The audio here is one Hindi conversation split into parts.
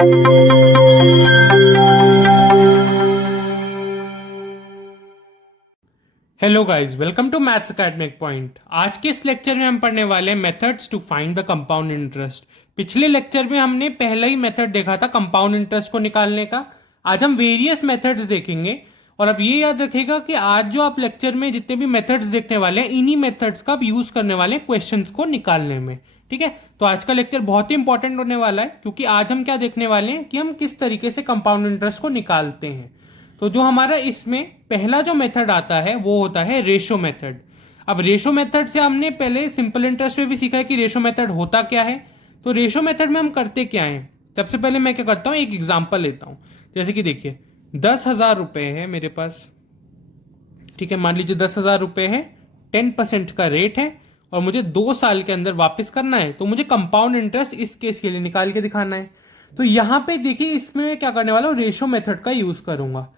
Hello guys, welcome to maths academic point. आज के इस लेक्चर में हम पढ़ने वाले हैं methods to find the compound interest. पिछले लेक्चर में हमने पहला ही मेथड देखा था कंपाउंड इंटरेस्ट को निकालने का। आज हम वेरियस मेथड्स देखेंगे। और अब ये याद रखिएगा कि आज जो आप लेक्चर में जितने भी मेथड्स देखने वाले हैं, इन्हीं मेथड्स का आप यूज करने वाले हैं क्वेश्चंस को निकालने में। ठीक है, तो आज का लेक्चर बहुत ही इंपॉर्टेंट होने वाला है, क्योंकि आज हम क्या देखने वाले हैं कि हम किस तरीके से कंपाउंड इंटरेस्ट को निकालते हैं। तो जो हमारा इसमें पहला जो मेथड आता है वो होता है रेशो मेथड। अब रेशो मेथड से हमने पहले सिंपल इंटरेस्ट में भी सीखा है कि रेशो मेथड होता क्या है। तो रेशो मेथड में हम करते क्या है, सबसे पहले मैं क्या करता हूँ, एक एग्जांपल लेता हूँ। जैसे कि देखिए 10,000 रुपए है मेरे पास। ठीक है, मान लीजिए 10,000 रुपए है, 10% का रेट है और मुझे 2 साल के अंदर वापस करना है। तो मुझे कंपाउंड इंटरेस्ट इस केस के लिए निकाल के दिखाना है। तो यहां पे देखिए इसमें मैं क्या करने वाला हूँ, रेशो मेथड का यूज करूंगा।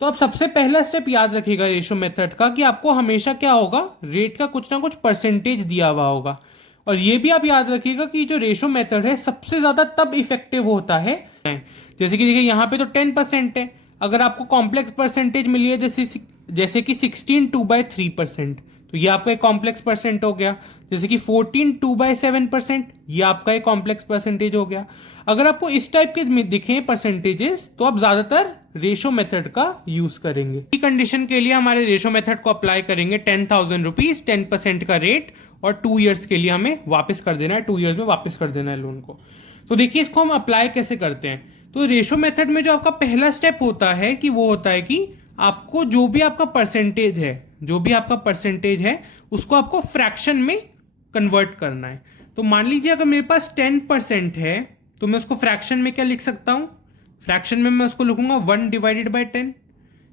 तो अब सबसे पहला स्टेप याद रखिएगा रेशो मेथड का, कि आपको हमेशा क्या होगा, रेट का कुछ ना कुछ परसेंटेज दिया हुआ होगा। और ये भी आप याद रखिएगा कि जो रेशो मेथड है सबसे ज्यादा तब इफेक्टिव होता है, जैसे कि देखिए यहाँ पे तो 10% है। अगर आपको कॉम्प्लेक्स परसेंटेज मिली है जैसे कि 16 2/3%, तो ये आपका एक कॉम्प्लेक्स परसेंट हो गया। जैसे कि 14 2/7%, ये आपका एक कॉम्प्लेक्स परसेंटेज हो गया। अगर आपको इस टाइप के दिखे परसेंटेजेस, तो आप ज्यादातर रेशो मेथड का यूज करेंगे। कंडीशन के लिए हमारे रेशो मेथड को अप्लाई करेंगे। 10,000 रुपीज, 10% का रेट, और 2 ईयर्स के लिए हमें वापस कर देना है, 2 ईयर्स में वापस कर देना है लोन को। तो देखिए इसको हम अप्लाई कैसे करते हैं। तो रेशो मेथड में जो आपका पहला स्टेप होता है कि वो होता है कि आपको जो भी आपका परसेंटेज है उसको आपको फ्रैक्शन में कन्वर्ट करना है। तो मान लीजिए अगर मेरे पास 10% है, तो मैं उसको फ्रैक्शन में क्या लिख सकता हूं, फ्रैक्शन में मैं उसको लिखूंगा 1/10,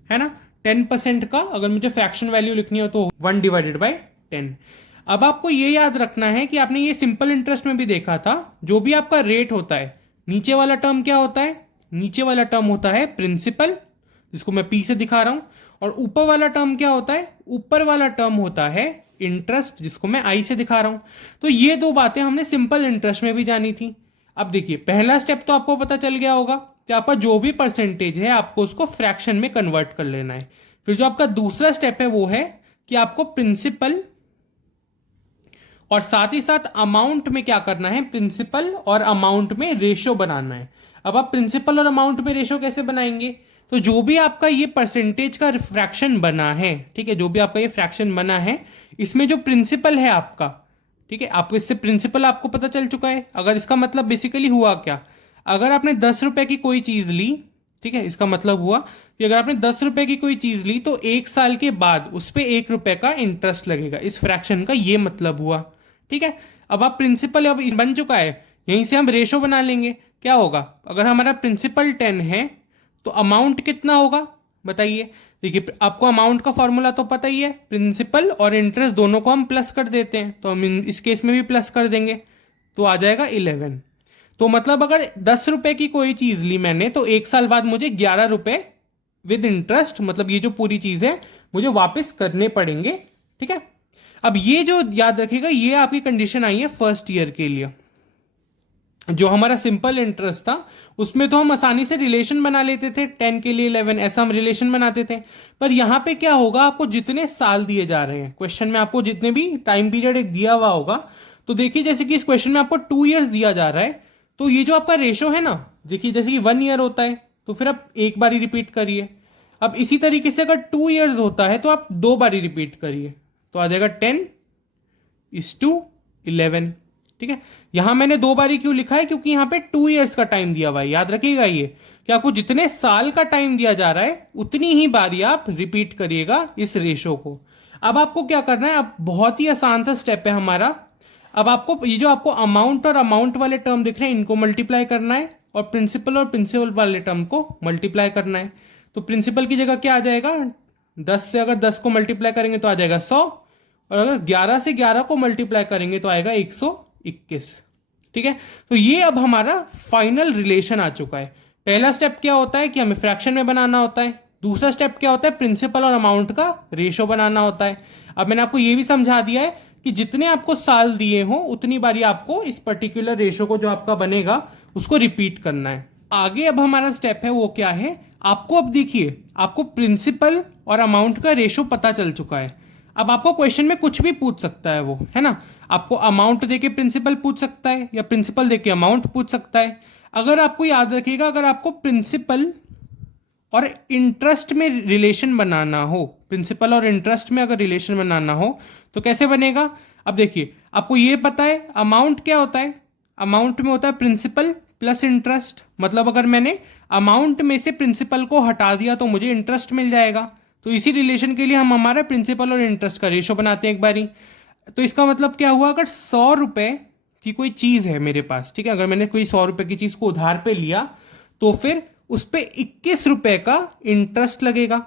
है ना। 10% का अगर मुझे फ्रैक्शन वैल्यू लिखनी हो तो 1/10। अब आपको ये याद रखना है कि आपने ये सिंपल इंटरेस्ट में भी देखा था, जो भी आपका रेट होता है, नीचे वाला टर्म क्या होता है, नीचे वाला टर्म होता है प्रिंसिपल, जिसको मैं पी से दिखा रहा हूं। और ऊपर वाला टर्म क्या होता है, ऊपर वाला टर्म होता है इंटरेस्ट, जिसको मैं आई से दिखा रहा हूं। तो ये दो बातें हमने सिंपल इंटरेस्ट में भी जानी थी। अब देखिए पहला स्टेप तो आपको पता चल गया होगा कि आपका जो भी परसेंटेज है आपको उसको फ्रैक्शन में कन्वर्ट कर लेना है। फिर जो आपका दूसरा स्टेप है वो है कि आपको प्रिंसिपल और साथ ही साथ अमाउंट में क्या करना है, प्रिंसिपल और अमाउंट में रेशो बनाना है। अब आप प्रिंसिपल और अमाउंट में रेशो कैसे बनाएंगे, तो जो भी आपका ये परसेंटेज का फ्रैक्शन बना है, ठीक है, जो भी आपका ये फ्रैक्शन बना है, इसमें जो प्रिंसिपल है आपका, ठीक है, आपको इससे प्रिंसिपल आपको पता चल चुका है। अगर इसका मतलब बेसिकली हुआ क्या, अगर आपने 10 रुपए की कोई चीज ली, ठीक है, इसका मतलब हुआ कि अगर आपने 10 रुपए की कोई चीज ली तो 1 साल के बाद उस पर 1 रुपए का इंटरेस्ट लगेगा, इस फ्रैक्शन का ये मतलब हुआ। ठीक है, अब आप प्रिंसिपल अब बन चुका है, यहीं से हम रेशो बना लेंगे। क्या होगा, अगर हमारा प्रिंसिपल 10 है तो अमाउंट कितना होगा बताइए। देखिए आपको अमाउंट का फॉर्मूला तो पता ही है, प्रिंसिपल और इंटरेस्ट दोनों को हम प्लस कर देते हैं, तो हम इस केस में भी प्लस कर देंगे, तो आ जाएगा 11। तो मतलब अगर 10 रुपए की कोई चीज ली मैंने, तो 1 साल बाद मुझे 11 रुपए विद इंटरेस्ट, मतलब ये जो पूरी चीज है, मुझे वापस करने पड़ेंगे। ठीक है, अब ये जो याद रखिएगा, ये आपकी कंडीशन आई है फर्स्ट ईयर के लिए। जो हमारा सिंपल इंटरेस्ट था उसमें तो हम आसानी से रिलेशन बना लेते थे, 10 के लिए 11 ऐसा हम रिलेशन बनाते थे। पर यहां पे क्या होगा, आपको जितने साल दिए जा रहे हैं क्वेश्चन में, आपको जितने भी टाइम पीरियड एक दिया हुआ होगा, तो देखिए जैसे कि इस क्वेश्चन में आपको 2 ईयर्स दिया जा रहा है, तो ये जो आपका रेशो है ना, देखिए जैसे कि 1 ईयर होता है तो फिर आप एक बार ही रिपीट करिए। अब इसी तरीके से अगर 2 ईयर्स होता है तो आप 2 बार ही रिपीट करिए, तो आ जाएगा 10:11। ठीक है, यहां मैंने 2 बारी क्यों लिखा है, क्योंकि यहां पे 2 ईयर्स का टाइम दिया हुआ है। याद रखिएगा ये कि आपको जितने साल का टाइम दिया जा रहा है उतनी ही बारी आप रिपीट करिएगा इस रेशो को। अब आपको क्या करना है, अब बहुत ही आसान सा स्टेप है हमारा। अब आपको ये जो आपको अमाउंट और अमाउंट वाले टर्म दिख रहे हैं, इनको मल्टीप्लाई करना है, और प्रिंसिपल वाले टर्म को मल्टीप्लाई करना है। तो प्रिंसिपल की जगह क्या आ जाएगा, 10 से अगर 10 को मल्टीप्लाई करेंगे तो आ जाएगा 100, और अगर 11 से 11 को मल्टीप्लाई करेंगे तो आएगा 121। ठीक है, तो ये अब हमारा फाइनल रिलेशन आ चुका है। पहला स्टेप क्या होता है कि हमें फ्रैक्शन में बनाना होता है, दूसरा स्टेप क्या होता है, प्रिंसिपल और अमाउंट का रेशो बनाना होता है। अब मैंने आपको ये भी समझा दिया है कि जितने आपको साल दिए हो उतनी बारी आपको इस पर्टिकुलर रेशो को जो आपका बनेगा उसको रिपीट करना है। आगे अब हमारा स्टेप है वो क्या है, आपको अब देखिए आपको प्रिंसिपल और अमाउंट का रेशो पता चल चुका है। अब आपको क्वेश्चन में कुछ भी पूछ सकता है वो, है ना। आपको अमाउंट देके प्रिंसिपल पूछ सकता है या प्रिंसिपल देके अमाउंट पूछ सकता है। अगर आपको याद रखिएगा, अगर आपको प्रिंसिपल और इंटरेस्ट में रिलेशन बनाना हो, प्रिंसिपल और इंटरेस्ट में अगर रिलेशन बनाना हो तो कैसे बनेगा। अब देखिए आपको ये पता है अमाउंट क्या होता है, अमाउंट में होता है प्रिंसिपल प्लस इंटरेस्ट। मतलब अगर मैंने अमाउंट में से प्रिंसिपल को हटा दिया तो मुझे इंटरेस्ट मिल जाएगा। तो इसी रिलेशन के लिए हम हमारा प्रिंसिपल और इंटरेस्ट का रेशो बनाते हैं एक बारी। तो इसका मतलब क्या हुआ, अगर 100 रुपये की कोई चीज़ है मेरे पास, ठीक है, अगर मैंने कोई 100 रुपये की चीज़ को उधार पे लिया तो फिर उस पर 21 रुपये का इंटरेस्ट लगेगा,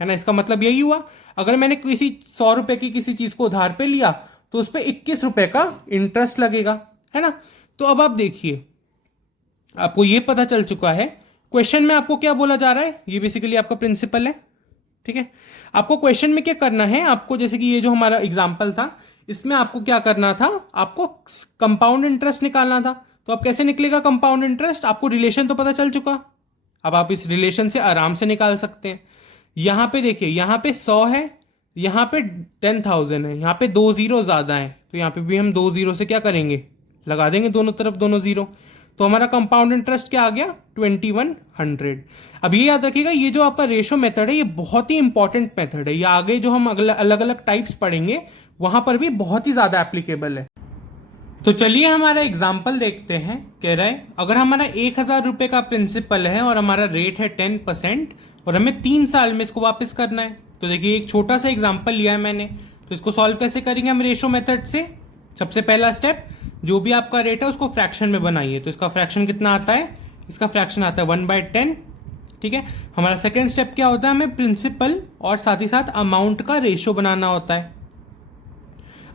है ना। इसका मतलब यही हुआ, अगर मैंने किसी 100 रुपये की किसी चीज़ को उधार पे लिया तो उस पर 21 रुपये का इंटरेस्ट लगेगा, है ना। तो अब आप देखिए आपको ये पता चल चुका है क्वेश्चन में आपको क्या बोला जा रहा है, ये बेसिकली आपका प्रिंसिपल है, ठीक है। आपको क्वेश्चन में क्या करना है, आपको जैसे कि ये जो हमारा एग्जाम्पल था इसमें आपको क्या करना था, आपको कंपाउंड इंटरेस्ट निकालना था। तो अब कैसे निकलेगा कंपाउंड इंटरेस्ट, आपको रिलेशन तो पता चल चुका, अब आप इस रिलेशन से आराम से निकाल सकते हैं। यहां पे देखिए, यहां पे 100 है, यहां पे 10,000 है, यहां पे 2 जीरो ज्यादा है, तो यहां पे भी हम 2 जीरो से क्या करेंगे, लगा देंगे दोनों तरफ दोनों जीरो। तो हमारा कंपाउंड इंटरेस्ट क्या आ गया 2100। अब ये याद रखिएगा, ये जो आपका रेशो मेथड है ये बहुत ही इंपॉर्टेंट मेथड है, ये आगे जो हम अलग अलग टाइप्स पढ़ेंगे वहां पर भी बहुत ही ज्यादा एप्लीकेबल है। तो चलिए हमारा एग्जाम्पल देखते हैं। कह रहा है अगर हमारा 1,000 रुपये का प्रिंसिपल है और हमारा रेट है 10% और हमें 3 साल में इसको वापस करना है। तो देखिए एक छोटा सा एग्जाम्पल लिया है मैंने, तो इसको सॉल्व कैसे करेंगे हम रेशो मेथड से। सबसे पहला स्टेप, जो भी आपका रेट है उसको फ्रैक्शन में बनाइए। तो इसका फ्रैक्शन कितना आता है, इसका फ्रैक्शन आता है 1/10, ठीक है। हमारा सेकेंड स्टेप क्या होता है, हमें प्रिंसिपल और साथ ही साथ अमाउंट का रेशो बनाना होता है।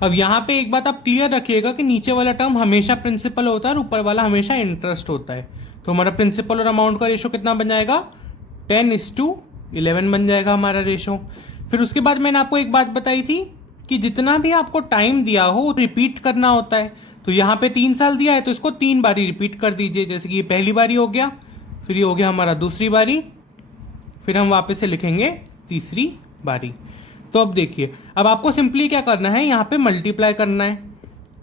अब यहाँ पे एक बात आप क्लियर रखिएगा कि नीचे वाला टर्म हमेशा प्रिंसिपल होता है और ऊपर वाला हमेशा इंटरेस्ट होता है। तो हमारा प्रिंसिपल और अमाउंट का रेशो कितना बन जाएगा, 10:11 बन जाएगा हमारा रेशो। फिर उसके बाद मैंने आपको एक बात बताई थी कि जितना भी आपको टाइम दिया हो रिपीट करना होता है। तो यहाँ पे 3 साल दिया है तो इसको 3 बारी रिपीट कर दीजिए। जैसे कि ये पहली बारी हो गया, फिर ये हो गया हमारा दूसरी बारी, फिर हम वापस से लिखेंगे तीसरी बारी। तो अब देखिए, अब आपको सिंपली क्या करना है, यहाँ पे मल्टीप्लाई करना है,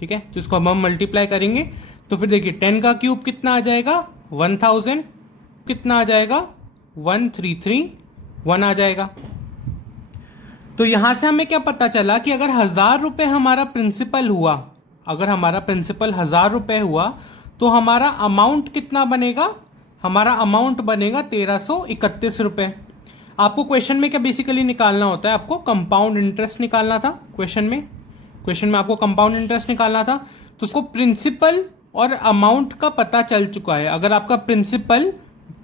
ठीक है। तो इसको हम मल्टीप्लाई करेंगे तो फिर देखिए 10 का क्यूब कितना आ जाएगा 1000, कितना आ जाएगा 1331 आ जाएगा। तो यहां से हमें क्या पता चला कि अगर 1,000 रुपये हमारा प्रिंसिपल हुआ, अगर हमारा प्रिंसिपल 1,000 रुपये हुआ तो हमारा अमाउंट कितना बनेगा, हमारा अमाउंट बनेगा 1,331 रुपये। आपको क्वेश्चन में क्या बेसिकली निकालना होता है, आपको कंपाउंड इंटरेस्ट निकालना था। क्वेश्चन में आपको कंपाउंड इंटरेस्ट निकालना था। तो उसको प्रिंसिपल और अमाउंट का पता चल चुका है। अगर आपका प्रिंसिपल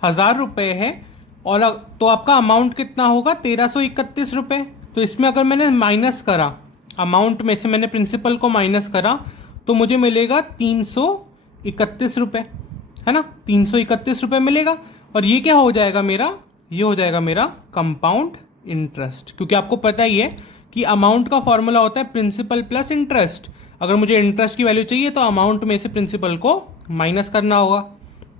1,000 रुपये है और तो आपका अमाउंट कितना होगा 1,331 रुपये। तो इसमें अगर मैंने माइनस करा, अमाउंट में से मैंने प्रिंसिपल को माइनस करा तो मुझे मिलेगा 331 रुपये, है ना। 331 रुपये मिलेगा और ये क्या हो जाएगा मेरा, ये हो जाएगा मेरा कंपाउंड इंटरेस्ट। क्योंकि आपको पता ही है कि अमाउंट का फॉर्मूला होता है प्रिंसिपल प्लस इंटरेस्ट। अगर मुझे इंटरेस्ट की वैल्यू चाहिए तो अमाउंट में से प्रिंसिपल को माइनस करना होगा।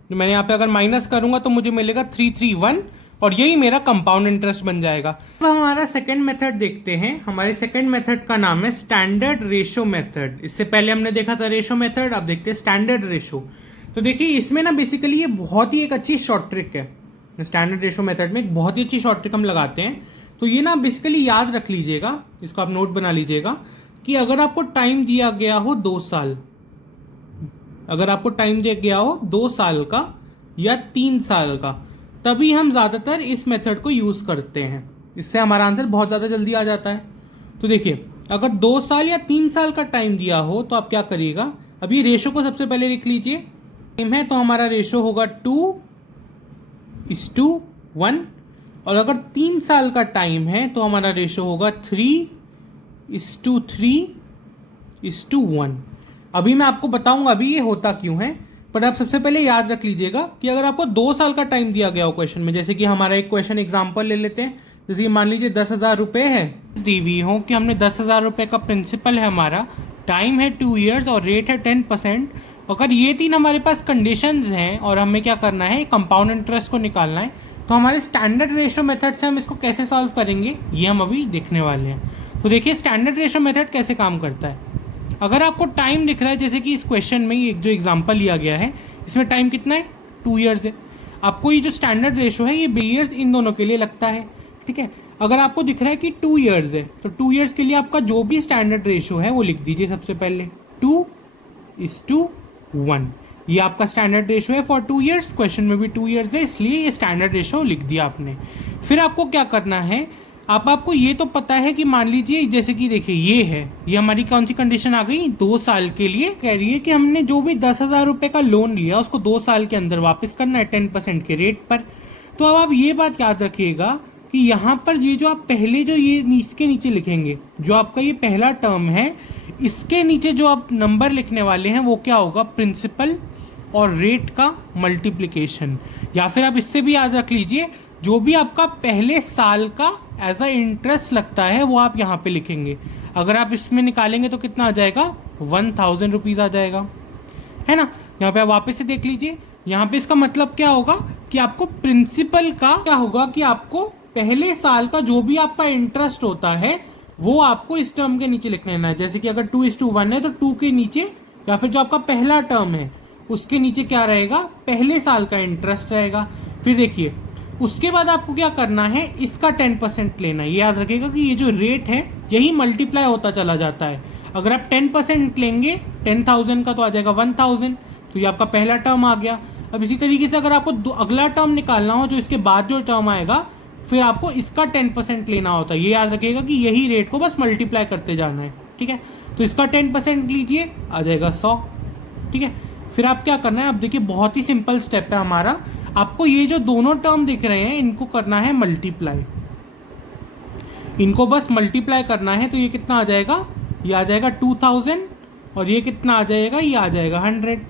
तो मैंने यहाँ पे अगर माइनस करूंगा तो मुझे मिलेगा 331 और यही मेरा कंपाउंड इंटरेस्ट बन जाएगा। अब हमारा सेकंड मेथड देखते हैं। हमारे सेकंड मेथड का नाम है स्टैंडर्ड रेशो मेथड। इससे पहले हमने देखा था रेशो मेथड, अब देखते हैं स्टैंडर्ड रेशो। तो देखिए इसमें ना बेसिकली ये बहुत ही एक अच्छी शॉर्ट ट्रिक है। स्टैंडर्ड रेशो मेथड में एक बहुत ही अच्छी शॉर्ट ट्रिक हम लगाते हैं। तो ये ना बेसिकली याद रख लीजिएगा, इसको आप नोट बना लीजिएगा कि अगर आपको टाइम दिया गया हो 2 साल, अगर आपको टाइम दिया गया हो 2 साल का या 3 साल का, तभी हम ज़्यादातर इस मेथड को यूज़ करते हैं। इससे हमारा आंसर बहुत ज़्यादा जल्दी आ जाता है। तो देखिए अगर 2 साल या 3 साल का टाइम दिया हो तो आप क्या करिएगा, अब ये रेशो को सबसे पहले लिख लीजिए। टाइम है तो हमारा रेशो होगा 2:1 और अगर 3 साल का टाइम है तो हमारा रेशो होगा 3:3:1। अभी मैं आपको बताऊंगा अभी ये होता क्यों है, पर आप सबसे पहले याद रख लीजिएगा कि अगर आपको 2 साल का टाइम दिया गया हो क्वेश्चन में, जैसे कि हमारा एक क्वेश्चन एग्जांपल ले लेते हैं, जैसे कि मान लीजिए 10,000 रुपये है, दी हुई हो कि हमने 10,000 रुपये का प्रिंसिपल है, हमारा टाइम है 2 ईयर्स और रेट है 10% अगर ये तीन हमारे पास कंडीशंस हैं और हमें क्या करना है, कंपाउंड इंटरेस्ट को निकालना है, तो हमारे स्टैंडर्ड रेशो मेथड से हम इसको कैसे सॉल्व करेंगे ये हम अभी देखने वाले हैं। तो देखिए स्टैंडर्ड रेशो मेथड कैसे काम करता है। अगर आपको टाइम दिख रहा है, जैसे कि इस क्वेश्चन में एक जो एग्जांपल लिया गया है इसमें टाइम कितना है, 2 ईयर्स है। आपको ये जो स्टैंडर्ड रेशो है ये ईयर्स इन दोनों के लिए लगता है, ठीक है। अगर आपको दिख रहा है कि 2 ईयर्स है तो 2 ईयर्स के लिए आपका जो भी स्टैंडर्ड रेशो है वो लिख दीजिए। सबसे पहले 2:1 ये आपका स्टैंडर्ड रेशो है फॉर 2 ईयर्स। क्वेश्चन में भी 2 ईयर्स है इसलिए ये स्टैंडर्ड रेशो लिख दिया आपने। फिर आपको क्या करना है, आपको ये तो पता है कि मान लीजिए जैसे कि देखिए ये हमारी कौन सी कंडीशन आ गई, 2 साल के लिए कह रही है कि हमने जो भी 10,000 रुपये का लोन लिया उसको 2 साल के अंदर वापस करना है 10% के रेट पर। तो अब आप ये बात याद रखिएगा कि यहाँ पर ये जो आप पहले जो ये इसके नीचे लिखेंगे, जो आपका ये पहला टर्म है, इसके नीचे जो आप नंबर लिखने वाले हैं वो क्या होगा, प्रिंसिपल और रेट का मल्टीप्लिकेशन। या फिर आप इससे भी याद रख लीजिए, जो भी आपका पहले साल का एज अ इंटरेस्ट लगता है वो आप यहाँ पे लिखेंगे। अगर आप इसमें निकालेंगे तो कितना आ जाएगा, 1,000 रुपीज़ आ जाएगा, है ना। यहाँ पे आप वापस से देख लीजिए, यहाँ पे इसका मतलब क्या होगा कि आपको प्रिंसिपल का क्या होगा कि आपको पहले साल का जो भी आपका इंटरेस्ट होता है वो आपको इस टर्म के नीचे लिख लेना है। जैसे कि अगर 2:1 है तो 2 के नीचे या फिर जो आपका पहला टर्म है उसके नीचे क्या रहेगा, पहले साल का इंटरेस्ट रहेगा। फिर देखिए उसके बाद आपको क्या करना है, इसका 10% लेना है। ये याद रखिएगा कि ये जो रेट है यही मल्टीप्लाई होता चला जाता है। अगर आप 10% लेंगे 10,000 का तो आ जाएगा 1,000, तो ये आपका पहला टर्म आ गया। अब इसी तरीके से अगर आपको अगला टर्म निकालना हो, जो इसके बाद जो टर्म आएगा, फिर आपको इसका 10% लेना होता है। ये याद रखिएगा कि यही रेट को बस मल्टीप्लाई करते जाना है, ठीक है। तो इसका 10% लीजिए, आ जाएगा 100, ठीक है। फिर आप क्या करना है, अब देखिए बहुत ही सिंपल स्टेप है हमारा। आपको ये जो दोनों टर्म दिख रहे हैं इनको करना है मल्टीप्लाई, इनको बस मल्टीप्लाई करना है। तो ये कितना आ जाएगा, ये आ जाएगा 2,000 और ये कितना आ जाएगा, ये आ जाएगा 100।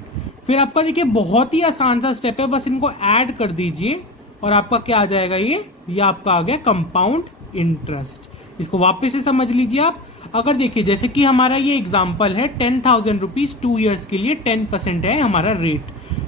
फिर आपका देखिए बहुत ही आसान सा स्टेप है, बस इनको ऐड कर दीजिए और आपका क्या आ जाएगा, ये आपका आ गया कंपाउंड इंटरेस्ट। इसको वापस से समझ लीजिए आप। अगर देखिए जैसे कि हमारा ये एग्जांपल है 10,000 रुपीज़ 2 ईयर्स के लिए 10% है हमारा रेट।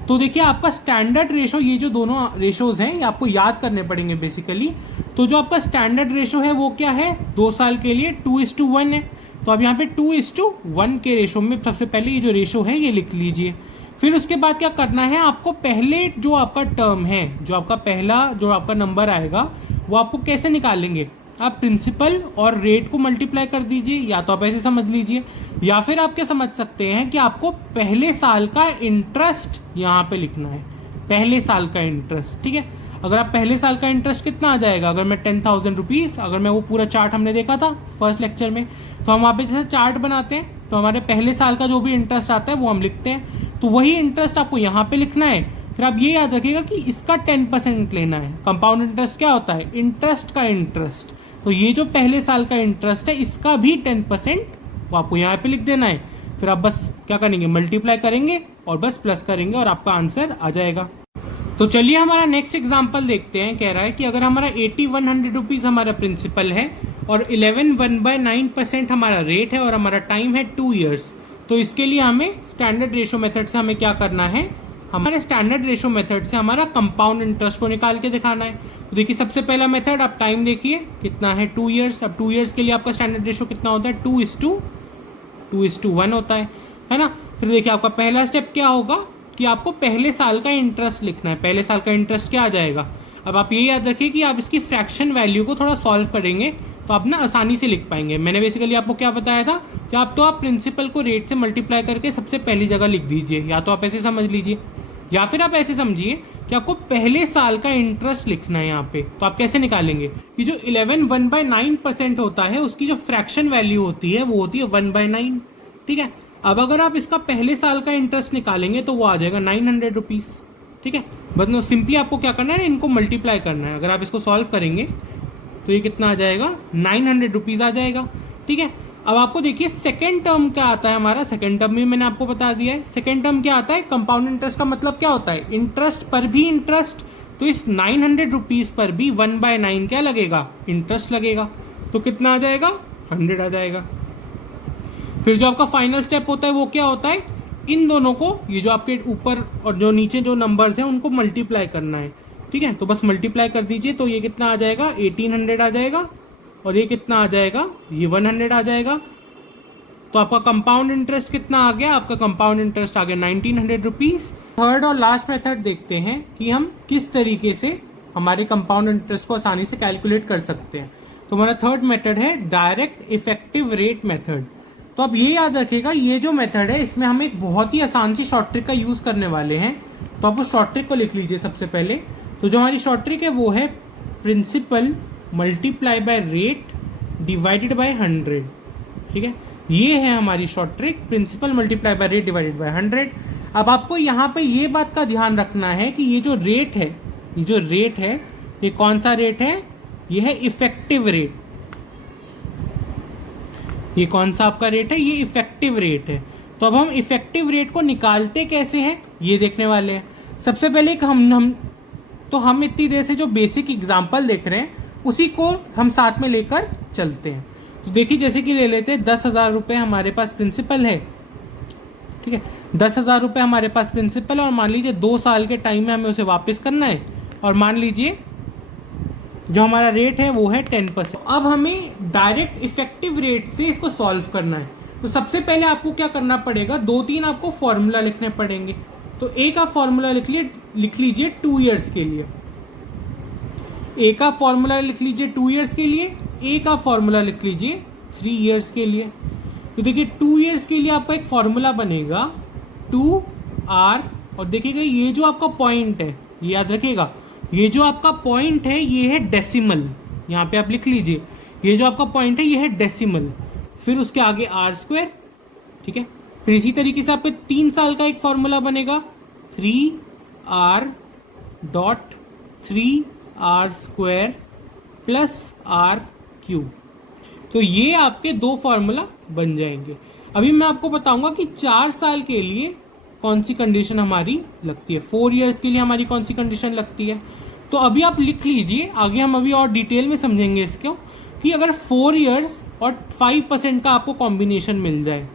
तो देखिए आपका स्टैंडर्ड रेशो, ये जो दोनों रेशोज हैं ये आपको याद करने पड़ेंगे बेसिकली। तो जो आपका स्टैंडर्ड रेशो है वो क्या है, 2 साल के लिए 2:1 है। तो अब यहाँ पे 2:1 के रेशो में सबसे पहले ये जो रेशो है ये लिख लीजिए। फिर उसके बाद क्या करना है, आपको पहले जो आपका टर्म है, जो आपका पहला जो आपका नंबर आएगा वो आपको कैसे निकालेंगे, आप प्रिंसिपल और रेट को मल्टीप्लाई कर दीजिए, या तो आप ऐसे समझ लीजिए, या फिर आप क्या समझ सकते हैं कि आपको पहले साल का इंटरेस्ट यहाँ पे लिखना है, पहले साल का इंटरेस्ट, ठीक है। अगर आप पहले साल का इंटरेस्ट कितना आ जाएगा, अगर मैं 10,000 रुपीज़, अगर मैं वो पूरा चार्ट हमने देखा था फर्स्ट लेक्चर में, तो हम वहाँ पे जैसे चार्ट बनाते हैं तो हमारे पहले साल का जो भी इंटरेस्ट आता है वो हम लिखते हैं, तो वही इंटरेस्ट आपको यहाँ पे लिखना है। फिर आप ये याद रखिएगा कि इसका 10% लेना है। कंपाउंड इंटरेस्ट क्या होता है, इंटरेस्ट का इंटरेस्ट। तो ये जो पहले साल का इंटरेस्ट है इसका भी 10% वो आपको यहाँ पे लिख देना है। फिर आप बस क्या करेंगे, मल्टीप्लाई करेंगे और बस प्लस करेंगे और आपका आंसर आ जाएगा। तो चलिए हमारा नेक्स्ट एग्जांपल देखते हैं। कह रहा है कि अगर हमारा 80-100 रुपीज़ हमारा प्रिंसिपल है और 11/9% हमारा रेट है और हमारा टाइम है 2 ईयर्स, तो इसके लिए हमें स्टैंडर्ड रेशो मेथड से हमें क्या करना है, हमारे स्टैंडर्ड रेशो मेथड से हमारा कंपाउंड इंटरेस्ट को निकाल के दिखाना है। तो देखिए सबसे पहला मेथड, आप टाइम देखिए कितना है, 2 ईयर्स। अब 2 ईयर्स के लिए आपका स्टैंडर्ड रेशो कितना होता है, 2:1 होता है ना। फिर देखिए आपका पहला स्टेप क्या होगा कि आपको पहले साल का इंटरेस्ट लिखना है। पहले साल का इंटरेस्ट क्या आ जाएगा, अब आप ये याद रखिए कि आप इसकी फ्रैक्शन वैल्यू को थोड़ा सॉल्व करेंगे तो आप ना आसानी से लिख पाएंगे। मैंने बेसिकली आपको क्या बताया था कि आप प्रिंसिपल को रेट से मल्टीप्लाई करके सबसे पहली जगह लिख दीजिए, या तो आप ऐसे समझ लीजिए या फिर आप ऐसे समझिए कि आपको पहले साल का इंटरेस्ट लिखना है यहाँ पे। तो आप कैसे निकालेंगे, कि जो 11/9% होता है उसकी जो फ्रैक्शन वैल्यू होती है वो होती है 1/9, ठीक है। अब अगर आप इसका पहले साल का इंटरेस्ट निकालेंगे तो वो आ जाएगा 900 रुपीज़, ठीक है। मतलब सिंपली आपको क्या करना है, इनको मल्टीप्लाई करना है। अगर आप इसको सॉल्व करेंगे तो ये कितना आ जाएगा, 900 रुपीज़ आ जाएगा, ठीक है। अब आपको देखिए सेकेंड टर्म क्या आता है हमारा, सेकेंड टर्म भी मैंने आपको बता दिया है। सेकेंड टर्म क्या आता है, कंपाउंड इंटरेस्ट का मतलब क्या होता है, इंटरेस्ट पर भी इंटरेस्ट। तो इस 900 रुपीज़ पर भी 1/9 क्या लगेगा, इंटरेस्ट लगेगा। तो कितना आ जाएगा, 100 आ जाएगा। फिर जो आपका फाइनल स्टेप होता है वो क्या होता है, इन दोनों को, ये जो आपके ऊपर और जो नीचे जो नंबर्स हैं उनको मल्टीप्लाई करना है, ठीक है। तो बस मल्टीप्लाई कर दीजिए, तो ये कितना आ जाएगा 1800 आ जाएगा, और ये कितना आ जाएगा, ये 100 आ जाएगा। तो आपका कंपाउंड इंटरेस्ट कितना आ गया, आपका कंपाउंड इंटरेस्ट आ गया 1900 रुपीज़। थर्ड और लास्ट मेथड देखते हैं कि हम किस तरीके से हमारे कंपाउंड इंटरेस्ट को आसानी से कैलकुलेट कर सकते हैं। तो हमारा थर्ड मेथड है डायरेक्ट इफेक्टिव रेट मेथड। तो अब ये याद रखिएगा, ये जो मेथड है इसमें हम एक बहुत ही आसान सी शॉर्ट ट्रिक का यूज़ करने वाले हैं। तो आप उस शॉर्ट ट्रिक को लिख लीजिए सबसे पहले। तो जो हमारी शॉर्ट ट्रिक है वो है principal multiply by rate divided by 100, ठीक है। ये है हमारी short trick, principal multiply by rate divided by 100। अब आपको यहाँ पे ये बात का ध्यान रखना है कि ये जो रेट है, ये जो रेट है, ये कौन सा रेट है, ये है इफेक्टिव रेट। ये कौन सा आपका रेट है, ये इफेक्टिव रेट है। तो अब हम इफेक्टिव रेट को निकालते कैसे हैं ये देखने वाले हैं। सबसे पहले एक हम इतनी देर से जो बेसिक एग्जांपल देख रहे हैं उसी को हम साथ में लेकर चलते हैं। तो देखिए, जैसे कि ले लेते हैं 10,000 रुपये हमारे पास प्रिंसिपल है, ठीक है। 10,000 रुपये हमारे पास प्रिंसिपल है, और मान लीजिए 2 साल के टाइम में हमें उसे वापस करना है, और मान लीजिए जो हमारा रेट है वो है 10%। अब हमें डायरेक्ट इफेक्टिव रेट से इसको सॉल्व करना है। तो सबसे पहले आपको क्या करना पड़ेगा, 2-3 आपको फॉर्मूला लिखने पड़ेंगे। तो एक आप फॉर्मूला लिख लीजिए 2 ईयर्स के लिए, एक आप फॉर्मूला लिख लीजिए 2 ईयर्स के लिए, एक आप फॉर्मूला लिख लीजिए 3 ईयर्स के लिए। तो देखिए 2 ईयर्स के लिए आपका एक फॉर्मूला बनेगा 2R, और देखिएगा ये जो आपका पॉइंट है, ये याद रखिएगा, ये जो आपका पॉइंट है ये है डेसिमल, यहाँ पे आप लिख लीजिए, ये जो आपका पॉइंट है ये है डेसिमल, फिर उसके आगे R², ठीक है। फिर इसी तरीके से आपके 3 साल का एक फॉर्मूला बनेगा 3R.3R² प्लस R³ तो ये आपके 2 फॉर्मूला बन जाएंगे। अभी मैं आपको बताऊंगा कि 4 साल के लिए कौन सी कंडीशन हमारी लगती है, 4 इयर्स के लिए हमारी कौन सी कंडीशन लगती है। तो अभी आप लिख लीजिए, आगे हम अभी और डिटेल में समझेंगे इसको, कि अगर 4 इयर्स और 5% का आपको कॉम्बिनेशन मिल जाए,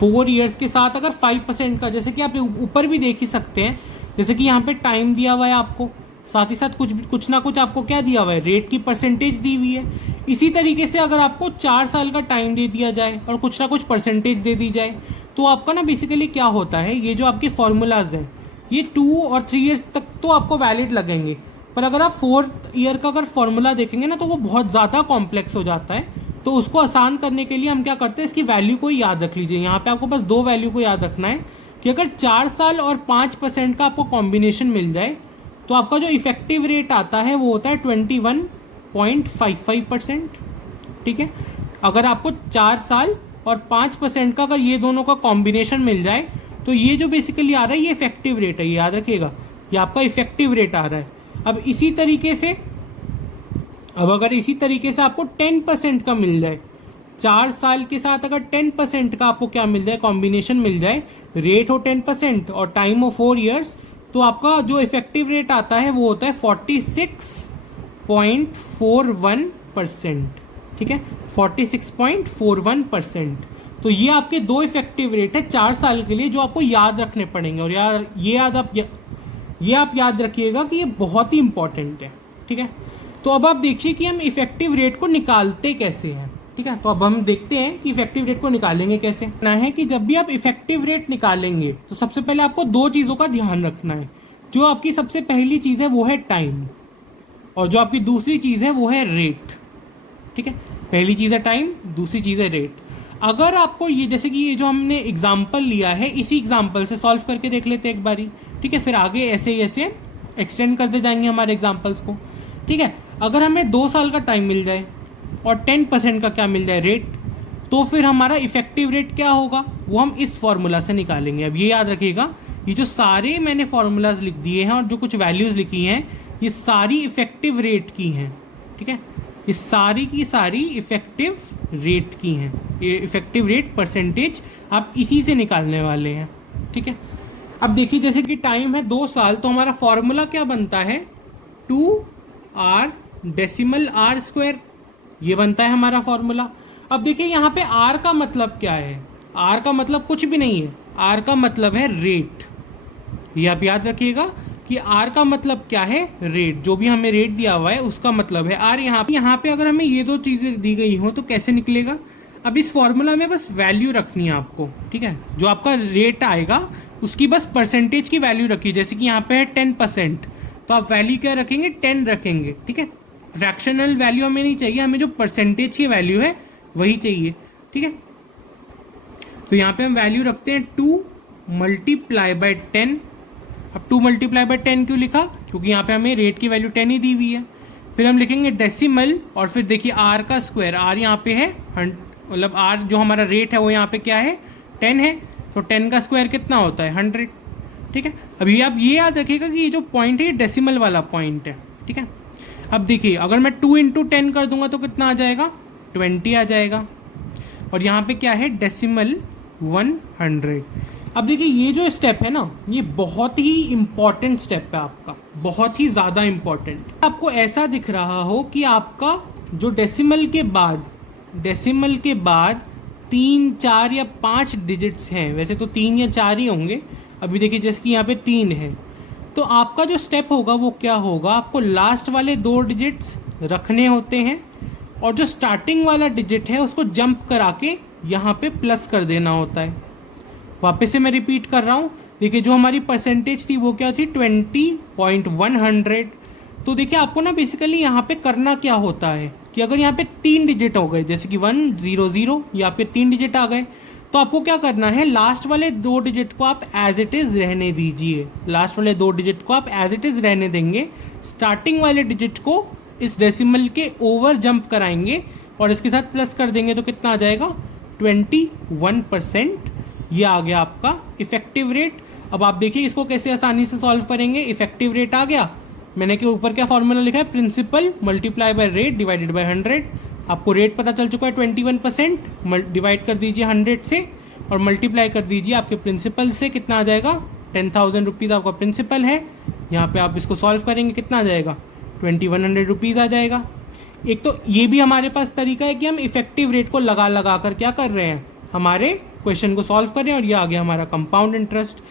4 इयर्स के साथ अगर 5% का, जैसे कि आप ऊपर भी देख ही सकते हैं, जैसे कि यहाँ पे टाइम दिया हुआ है आपको, साथ ही साथ कुछ ना कुछ आपको क्या दिया हुआ है, रेट की परसेंटेज दी हुई है। इसी तरीके से अगर आपको 4 साल का टाइम दे दिया जाए और कुछ ना कुछ परसेंटेज दे दी जाए, तो आपका ना बेसिकली क्या होता है, ये जो आपके फॉर्मूलाज हैं ये 2 और 3 इयर्स तक तो आपको वैलिड लगेंगे, पर अगर आप 4th ईयर का अगर फॉर्मूला देखेंगे ना तो वो बहुत ज़्यादा कॉम्प्लेक्स हो जाता है। तो उसको आसान करने के लिए हम क्या करते हैं, इसकी वैल्यू को याद रख लीजिए। यहाँ पे आपको बस 2 वैल्यू को याद रखना है कि अगर 4 साल और 5% का आपको कॉम्बिनेशन मिल जाए तो आपका जो इफेक्टिव रेट आता है वो होता है 21.55%, ठीक है। अगर आपको 4 साल और 5% का अगर ये दोनों का कॉम्बिनेशन मिल जाए तो ये जो बेसिकली आ रहा है ये इफेक्टिव रेट है, ये याद रखिएगा, ये आपका इफेक्टिव रेट आ रहा है। अब इसी तरीके से अगर इसी तरीके से आपको 10% का मिल जाए, 4 साल के साथ अगर 10% का आपको क्या मिल जाए, कॉम्बिनेशन मिल जाए, रेट हो 10% और टाइम हो 4 इयर्स, तो आपका जो इफेक्टिव रेट आता है वो होता है 46.41%, ठीक है, 46.41%। तो ये आपके 2 इफेक्टिव रेट है 4 साल के लिए जो आपको याद रखने पड़ेंगे, और ये आप याद रखिएगा कि ये बहुत ही इंपॉर्टेंट है, ठीक है। तो अब आप देखिए कि हम इफेक्टिव रेट को निकालते कैसे हैं, ठीक है। तो अब हम देखते हैं कि इफेक्टिव रेट को निकालेंगे कैसे। ना है कि जब भी आप इफेक्टिव रेट निकालेंगे तो सबसे पहले आपको 2 चीज़ों का ध्यान रखना है। जो आपकी सबसे पहली चीज़ है वो है टाइम, और जो आपकी दूसरी चीज़ है वो है रेट, ठीक है। पहली चीज़ है टाइम, दूसरी चीज़ है रेट। अगर आपको ये, जैसे कि ये जो हमने एग्जाम्पल लिया है, इसी एग्जाम्पल से सॉल्व करके देख लेते हैं एक बारी, ठीक है। फिर आगे ऐसे ही ऐसे एक्सटेंड करते जाएंगे हमारे एग्जाम्पल्स को, ठीक है। अगर हमें 2 साल का टाइम मिल जाए और 10% का क्या मिल जाए, रेट, तो फिर हमारा इफेक्टिव रेट क्या होगा वो हम इस फॉर्मूला से निकालेंगे। अब ये याद रखिएगा, ये जो सारे मैंने फार्मूलाज लिख दिए हैं और जो कुछ वैल्यूज़ लिखी हैं ये सारी इफेक्टिव रेट की हैं, ठीक है। ये सारी की सारी इफेक्टिव रेट की हैं, ये इफेक्टिव रेट परसेंटेज आप इसी से निकालने वाले हैं, ठीक है। अब देखिए, जैसे कि टाइम है 2 साल, तो हमारा फॉर्मूला क्या बनता है, 2R डेसिमल R², ये बनता है हमारा फॉर्मूला। अब देखिए यहाँ पे R का मतलब क्या है, आर का मतलब कुछ भी नहीं है, आर का मतलब है रेट। ये आप याद रखिएगा कि आर का मतलब क्या है, रेट। जो भी हमें रेट दिया हुआ है उसका मतलब है आर। यहाँ पे अगर हमें ये दो चीज़ें दी गई हो तो कैसे निकलेगा। अब इस फॉर्मूला में बस वैल्यू रखनी है आपको, ठीक है। जो आपका रेट आएगा उसकी बस परसेंटेज की वैल्यू रखिए। जैसे कि यहाँ पे है 10%, तो आप वैल्यू क्या रखेंगे, 10 रखेंगे, ठीक है। फ्रैक्शनल वैल्यू हमें नहीं चाहिए, हमें जो परसेंटेज की वैल्यू है वही चाहिए, ठीक है। तो यहाँ पे हम वैल्यू रखते हैं 2 मल्टीप्लाई बाय 10। अब 2 मल्टीप्लाई बाय 10 क्यों लिखा, क्योंकि यहाँ पे हमें रेट की वैल्यू 10 ही दी हुई है। फिर हम लिखेंगे डेसिमल, और फिर देखिए आर का स्क्वायर, आर यहाँ पे है मतलब आर जो हमारा रेट है वो यहाँ पे क्या है, 10 है। तो 10 का स्क्वायर कितना होता है, 100, ठीक है। अभी आप ये याद रखिएगा कि ये जो पॉइंट है ये डेसिमल वाला पॉइंट है, ठीक है। अब देखिए अगर मैं 2 इंटू 10 कर दूंगा तो कितना आ जाएगा, 20 आ जाएगा। और यहाँ पे क्या है, डेसिमल 100। अब देखिए ये जो स्टेप है ना, ये बहुत ही इंपॉर्टेंट स्टेप है आपका, बहुत ही ज़्यादा इंपॉर्टेंट। आपको ऐसा दिख रहा हो कि आपका जो डेसिमल के बाद 3, 4 या 5 डिजिट्स हैं, वैसे तो 3 या 4 ही होंगे। अभी देखिए जैसे कि यहाँ पे 3 है, तो आपका जो स्टेप होगा वो क्या होगा, आपको लास्ट वाले 2 डिजिट्स रखने होते हैं और जो स्टार्टिंग वाला डिजिट है उसको जंप करा के यहाँ पे प्लस कर देना होता है। वापस से मैं रिपीट कर रहा हूँ, देखिए जो हमारी परसेंटेज थी वो क्या थी, 20.100। तो देखिए आपको ना बेसिकली यहाँ पे करना क्या होता है कि अगर यहाँ पे 3 डिजिट हो गए, जैसे कि 100 यहाँ पे 3 डिजिट आ गए, तो आपको क्या करना है, लास्ट वाले 2 डिजिट को आप एज इट इज़ रहने दीजिए। लास्ट वाले 2 डिजिट को आप एज इट इज़ रहने देंगे, स्टार्टिंग वाले डिजिट को इस डेसिमल के ओवर जंप कराएंगे और इसके साथ प्लस कर देंगे, तो कितना आ जाएगा, 21%। ये आ गया आपका इफेक्टिव रेट। अब आप देखिए इसको कैसे आसानी से सॉल्व करेंगे। इफेक्टिव रेट आ गया, मैंने के ऊपर क्या फॉर्मूला लिखा है, principal multiply by rate divided by 100। आपको रेट पता चल चुका है 21%, डिवाइड कर दीजिए 100 से और मल्टीप्लाई कर दीजिए आपके प्रिंसिपल से, कितना आ जाएगा, 10,000 रुपीज़ आपका प्रिंसिपल है। यहाँ पे आप इसको सॉल्व करेंगे, कितना आ जाएगा, 2100 रुपीज़ आ जाएगा। एक तो ये भी हमारे पास तरीका है कि हम इफेक्टिव रेट को लगा कर क्या कर रहे हैं, हमारे क्वेश्चन को सॉल्व कर रहे हैं, और ये आ गया हमारा कंपाउंड इंटरेस्ट।